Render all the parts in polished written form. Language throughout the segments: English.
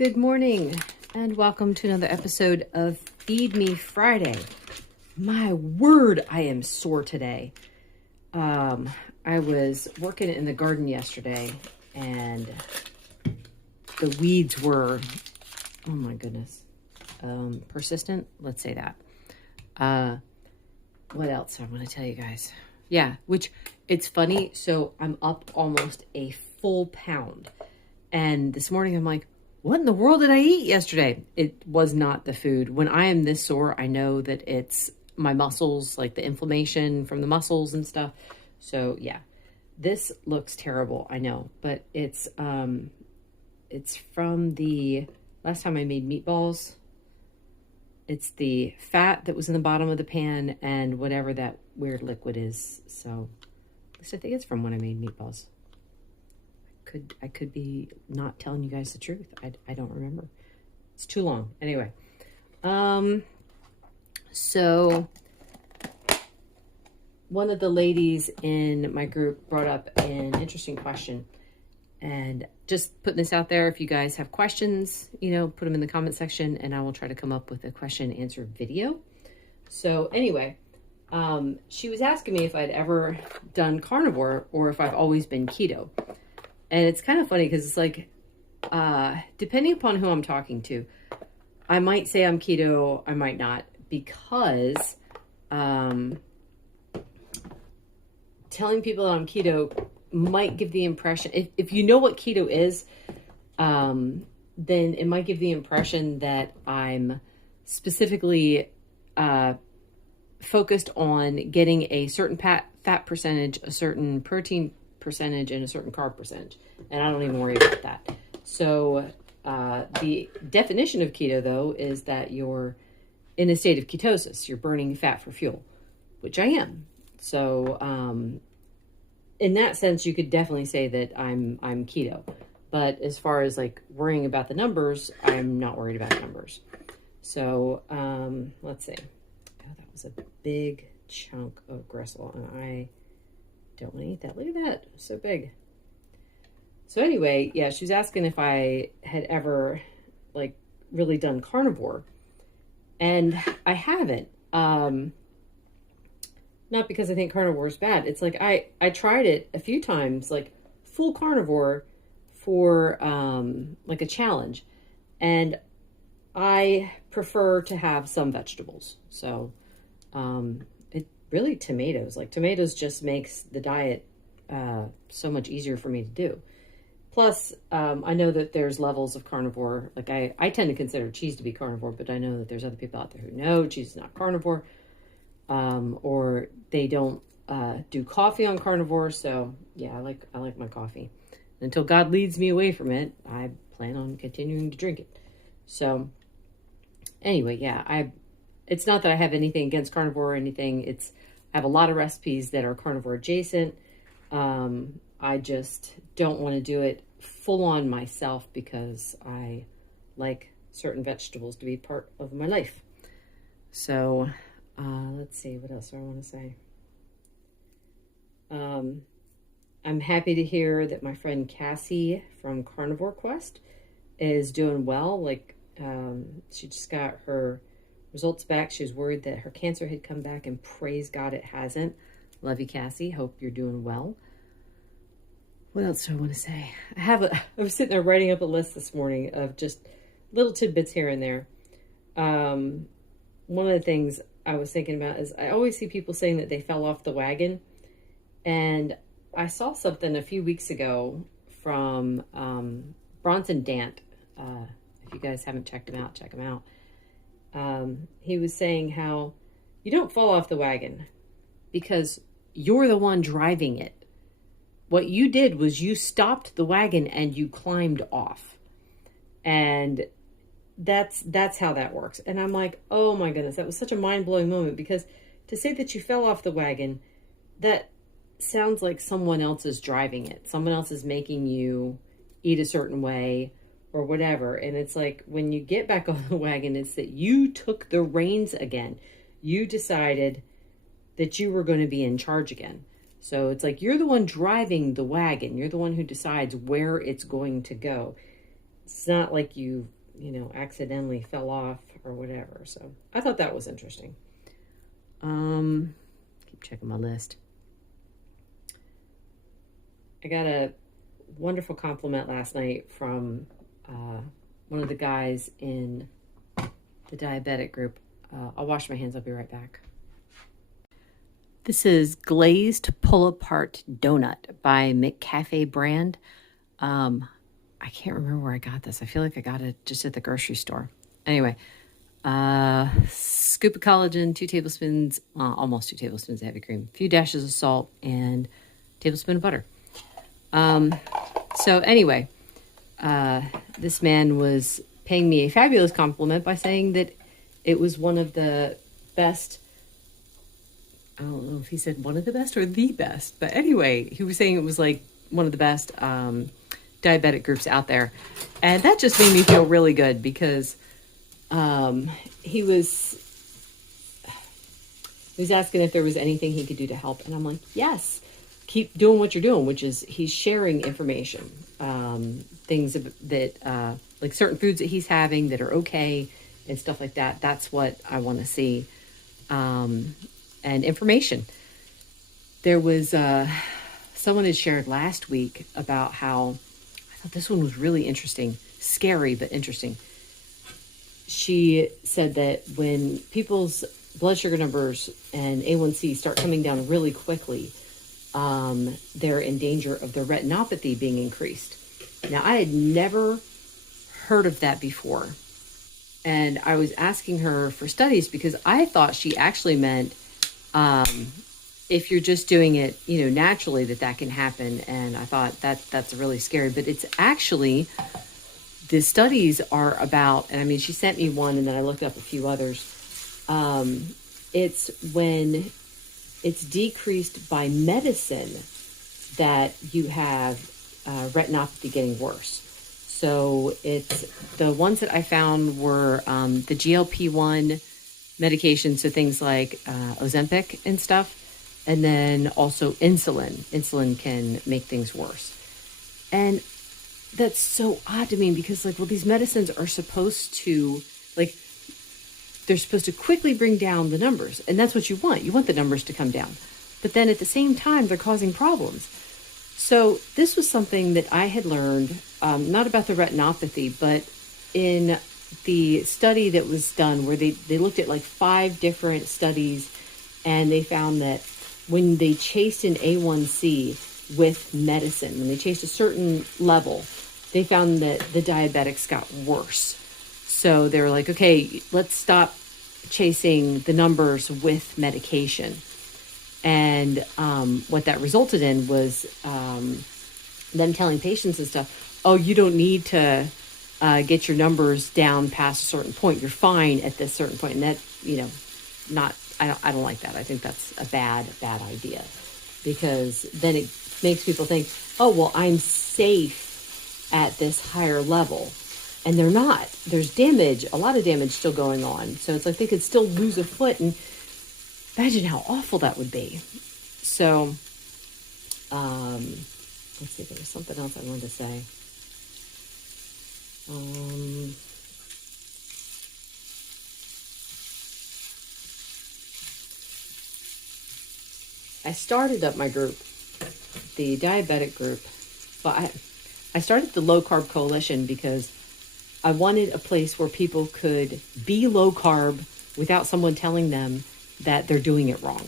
Good morning and welcome to another episode of Feed Me Friday. My word, I am sore today. I was working in the garden yesterday and the weeds were, oh my goodness, persistent. Let's say that. What else I want to tell you guys? Yeah, which it's funny. So I'm up almost a full pound. And this morning I'm like, what in the world did I eat yesterday? It was not the food. When I am this sore, I know that it's my muscles, like the inflammation from the muscles and stuff. So yeah, this looks terrible. I know, but it's from the last time I made meatballs. It's the fat that was in the bottom of the pan and whatever that weird liquid is. So at least I think it's from when I made meatballs. I could be not telling you guys the truth. I don't remember. It's too long. Anyway. So one of the ladies in my group brought up an interesting question, and just putting this out there. If you guys have questions, put them in the comment section and I will try to come up with a question and answer video. So anyway, she was asking me if I'd ever done carnivore or if I've always been keto. And it's kind of funny because it's like, depending upon who I'm talking to, I might say I'm keto, I might not, because telling people that I'm keto might give the impression, if you know what keto is, then it might give the impression that I'm specifically focused on getting a certain fat percentage, a certain protein percentage, and a certain carb percentage, and I don't even worry about that. So the definition of keto, though, is that you're in a state of ketosis. You're burning fat for fuel, which I am. So in that sense, you could definitely say that I'm keto. But as far as like worrying about the numbers, I'm not worried about the numbers. So let's see. Oh, that was a big chunk of gristle, and I don't want to eat that. Look at that. So big. So anyway, yeah, she was asking if I had ever like really done carnivore. And I haven't. Not because I think carnivore is bad. It's like I tried it a few times, like full carnivore for like a challenge. And I prefer to have some vegetables. So really tomatoes. Like tomatoes just makes the diet so much easier for me to do. Plus, I know that there's levels of carnivore. Like I tend to consider cheese to be carnivore, but I know that there's other people out there who know cheese is not carnivore, or they don't do coffee on carnivore. So yeah, I like my coffee. Until God leads me away from it, I plan on continuing to drink it. So anyway, yeah, it's not that I have anything against carnivore or anything. I have a lot of recipes that are carnivore adjacent. I just don't want to do it full on myself because I like certain vegetables to be part of my life. So let's see, what else do I want to say? I'm happy to hear that my friend Cassie from Carnivore Quest is doing well. Like she just got her results back. She was worried that her cancer had come back, and praise God it hasn't. Love you, Cassie. Hope you're doing well. What else do I want to say? I was sitting there writing up a list this morning of just little tidbits here and there. One of the things I was thinking about is I always see people saying that they fell off the wagon. And I saw something a few weeks ago from Bronson Dant. If you guys haven't checked him out, check him out. He was saying how you don't fall off the wagon because you're the one driving it. What you did was you stopped the wagon and you climbed off. And that's how that works. And I'm like, oh my goodness, that was such a mind-blowing moment, because to say that you fell off the wagon, that sounds like someone else is driving it. Someone else is making you eat a certain way or whatever. And it's like, when you get back on the wagon, it's that you took the reins again. You decided that you were going to be in charge again. So it's like you're the one driving the wagon. You're the one who decides where it's going to go. it's not like you accidentally fell off or whatever. So I thought that was interesting. Keep checking my list. I got a wonderful compliment last night from one of the guys in the diabetic group. I'll wash my hands. I'll be right back. This is Glazed Pull-Apart Donut by McCafe brand. I can't remember where I got this. I feel like I got it just at the grocery store. Anyway, scoop of collagen, 2 tablespoons, almost 2 tablespoons of heavy cream, a few dashes of salt, and a tablespoon of butter. So anyway, this man was paying me a fabulous compliment by saying that it was one of the best. I don't know if he said one of the best or the best, but anyway, he was saying it was like one of the best diabetic groups out there. And that just made me feel really good because he was asking if there was anything he could do to help. And I'm like, yes, keep doing what you're doing, which is he's sharing information, things that like certain foods that he's having that are okay and stuff like that. That's what I want to see. And information. There was someone had shared last week about how, I thought this one was really interesting, scary, but interesting. She said that when people's blood sugar numbers and A1C start coming down really quickly, they're in danger of their retinopathy being increased. Now, I had never heard of that before. And I was asking her for studies because I thought she actually meant if you're just doing it, naturally that can happen. And I thought that's really scary, but it's actually, the studies are about, and I mean, she sent me one and then I looked up a few others. It's when it's decreased by medicine that you have retinopathy getting worse. So it's the ones that I found were the GLP-1 medication, so things like Ozempic and stuff, and then also insulin. Insulin can make things worse. And that's so odd to me because these medicines are supposed to, they're supposed to quickly bring down the numbers. And that's what you want. You want the numbers to come down. But then at the same time, they're causing problems. So this was something that I had learned, not about the retinopathy, but in the study that was done where they looked at 5 different studies, and they found that when they chased an A1C with medicine, when they chased a certain level, they found that the diabetics got worse. So they were like, okay, let's stop chasing the numbers with medication. And what that resulted in was them telling patients and stuff, oh, you don't need to get your numbers down past a certain point. You're fine at this certain point. And that, I don't like that. I think that's a bad idea, because then it makes people think, oh, well, I'm safe at this higher level. And they're not. There's damage, a lot of damage still going on. So it's like they could still lose a foot, and imagine how awful that would be. So, let's see, there was something else I wanted to say. I started up my group, the diabetic group, but I started the Low Carb Coalition because I wanted a place where people could be low carb without someone telling them that they're doing it wrong.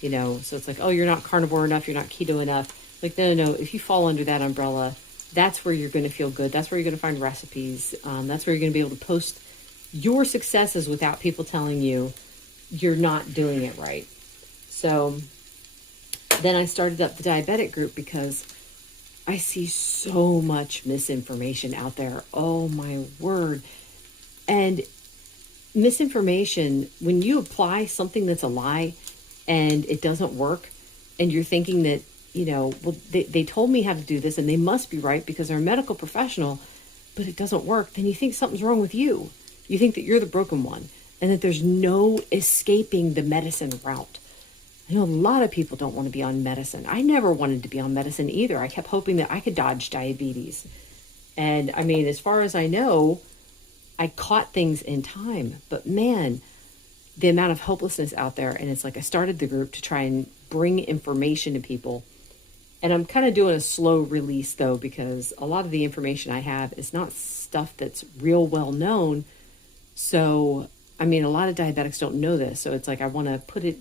So it's like, oh, you're not carnivore enough, you're not keto enough. Like, no. If you fall under that umbrella, that's where you're going to feel good. That's where you're going to find recipes. That's where you're going to be able to post your successes without people telling you you're not doing it right. So then I started up the diabetic group because I see so much misinformation out there. Oh my word. And misinformation, when you apply something that's a lie and it doesn't work, and you're thinking that, well, they told me how to do this and they must be right because they're a medical professional, but it doesn't work, then you think something's wrong with you. You think that you're the broken one and that there's no escaping the medicine route. I know a lot of people don't want to be on medicine. I never wanted to be on medicine either. I kept hoping that I could dodge diabetes. And I mean, as far as I know, I caught things in time. But man, the amount of hopelessness out there. And it's like I started the group to try and bring information to people. And I'm kind of doing a slow release, though, because a lot of the information I have is not stuff that's real well known. So, I mean, a lot of diabetics don't know this. So it's like I want to put it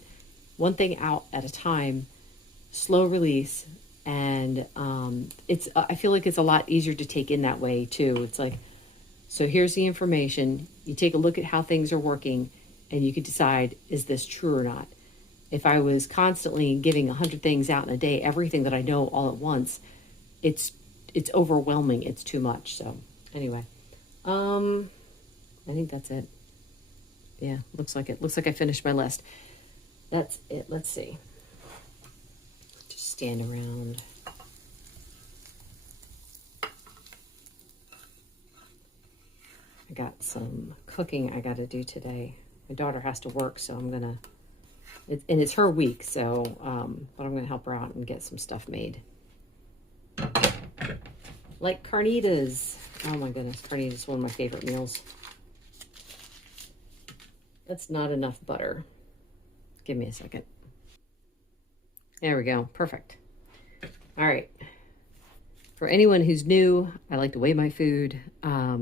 one thing out at a time, slow release. And I feel like it's a lot easier to take in that way, too. It's like, so here's the information. You take a look at how things are working, and you can decide, is this true or not? If I was constantly giving 100 things out in a day, everything that I know all at once, it's overwhelming. It's too much. So anyway, I think that's it. Yeah, looks like it. Looks like I finished my list. That's it. Let's see. Just stand around. I got some cooking I got to do today. My daughter has to work, so I'm gonna. And it's her week, so but I'm going to help her out and get some stuff made. Like carnitas. Oh my goodness, carnitas is one of my favorite meals. That's not enough butter. Give me a second. There we go. Perfect. All right. For anyone who's new, I like to weigh my food. I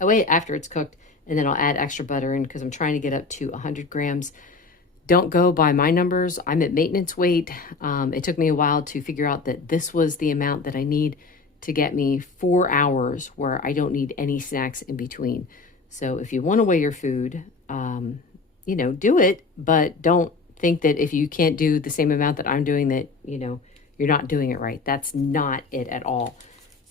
weigh it after it's cooked, and then I'll add extra butter in because I'm trying to get up to 100 grams. Don't go by my numbers. I'm at maintenance weight. It took me a while to figure out that this was the amount that I need to get me 4 hours where I don't need any snacks in between. So if you want to weigh your food, do it, but don't think that if you can't do the same amount that I'm doing that, you're not doing it right. That's not it at all.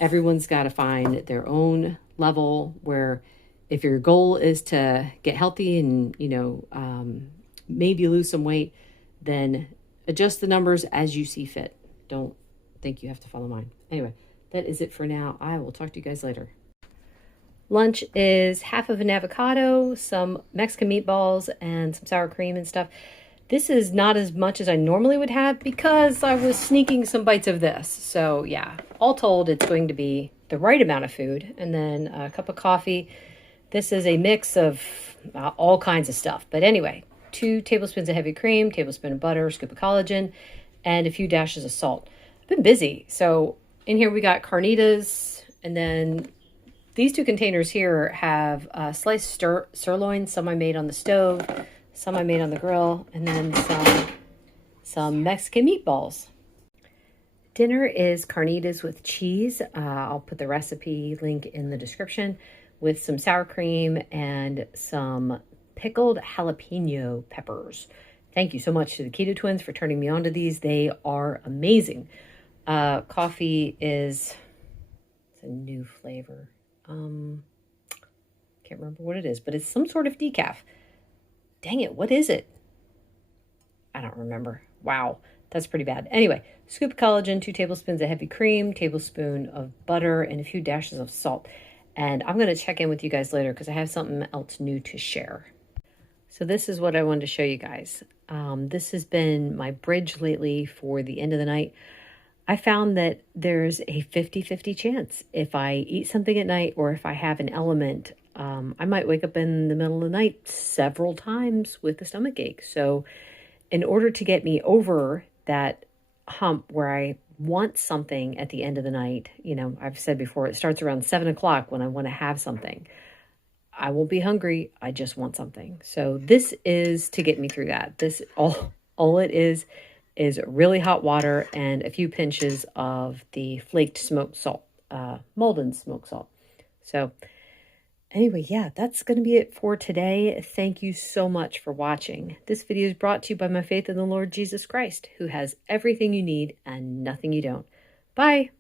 Everyone's got to find their own level where if your goal is to get healthy and, maybe lose some weight, then adjust the numbers as you see fit. Don't think you have to follow mine. Anyway, that is it for now. I will talk to you guys later. Lunch is half of an avocado, some Mexican meatballs, and some sour cream and stuff. This is not as much as I normally would have because I was sneaking some bites of this. So yeah, all told, it's going to be the right amount of food. And then a cup of coffee. This is a mix of all kinds of stuff. But anyway, 2 tablespoons of heavy cream, tablespoon of butter, scoop of collagen, and a few dashes of salt. I've been busy. So in here we got carnitas, and then these 2 containers here have sliced sirloin. Some I made on the stove, some I made on the grill, and then some Mexican meatballs. Dinner is carnitas with cheese. I'll put the recipe link in the description, with some sour cream and some pickled jalapeno peppers. Thank you so much to the Keto Twins for turning me on to these. They are amazing. Coffee it's a new flavor. Can't remember what it is, but it's some sort of decaf. Dang it, what is it? I don't remember. Wow, that's pretty bad. Anyway, scoop of collagen, 2 tablespoons of heavy cream, tablespoon of butter, and a few dashes of salt. And I'm going to check in with you guys later because I have something else new to share. So this is what I wanted to show you guys. This has been my bridge lately for the end of the night. I found that there's a 50-50 chance if I eat something at night or if I have an element, I might wake up in the middle of the night several times with a stomach ache. So in order to get me over that hump where I want something at the end of the night, I've said before, it starts around 7 o'clock when I want to have something. I won't be hungry. I just want something. So this is to get me through that. This all it is really hot water and a few pinches of the flaked smoked salt, Malden smoked salt. So anyway, yeah, that's going to be it for today. Thank you so much for watching. This video is brought to you by my faith in the Lord Jesus Christ, who has everything you need and nothing you don't. Bye.